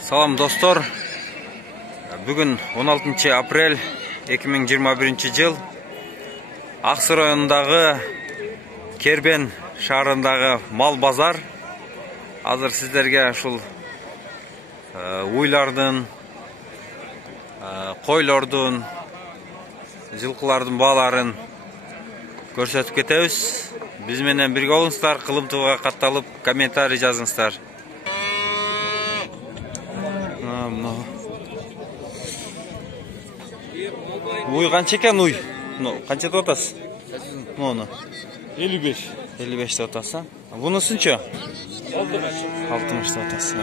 Салам достор. Бүгін 16 апрель 2021 жыл Ақсу районындағы Кербен шаарындағы мал базар. Азыр сіздерге ушул уйлардын, койлордун, жылкылардын бааларын көрсөтүп кетебиз. Биз менен бирге болуңуздар, кылымтууга катталып, комментарий жазыңыздар. Уй канча экен уй? Канчада отасыз? Мону 55. 55 отасыз. Бунусунчу? 60 отасыз.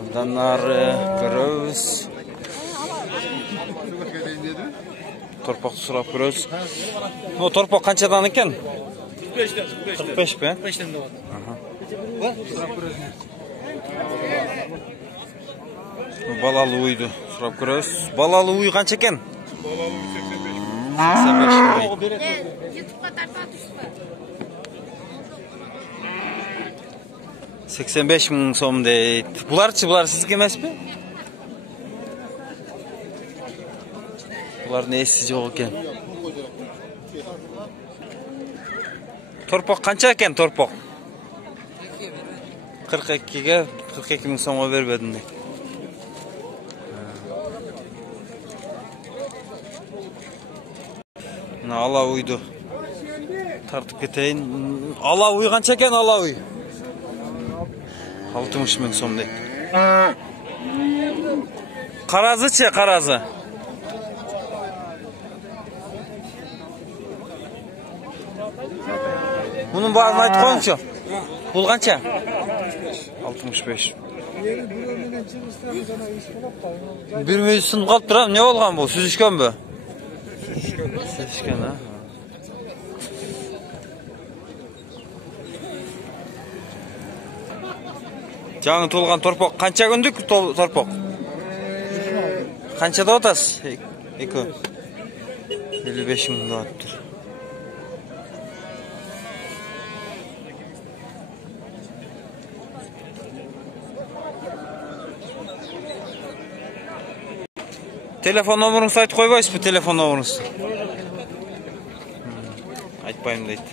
Андан ары көрөбүз. Торпокту сурап көрөбүз. Бу торпок канчадан экен? 45 пе? 45 да бар. Балалы уйду сурап көрөбүз. Балалы уй канча экен? 85 мың сом дейт. Буларчы, булар сизге эмеспи? Булардын эси жок экен. Торпок канча экен торпок? 42 мың сомго бербедим. Ала уйду тартып кетейин. Ала уй канча экен ала уй? 60 мың сом дейт. Каразычы, каразы? Bunun bazen aytıp koyunçu. Bul kança? 65. Bir müyüz sınıp kalıp duram. Ne olgan bu? Süzüşken bu? Süzüşken ha. Жаңы толған торпок. Қанша күндік торпок? Қаншада отасыз? 55 мыңда отыр. Telefon numarыңызды айтып қойбайсыз бу, телефон номеріңізді? Айтпаймын дейді.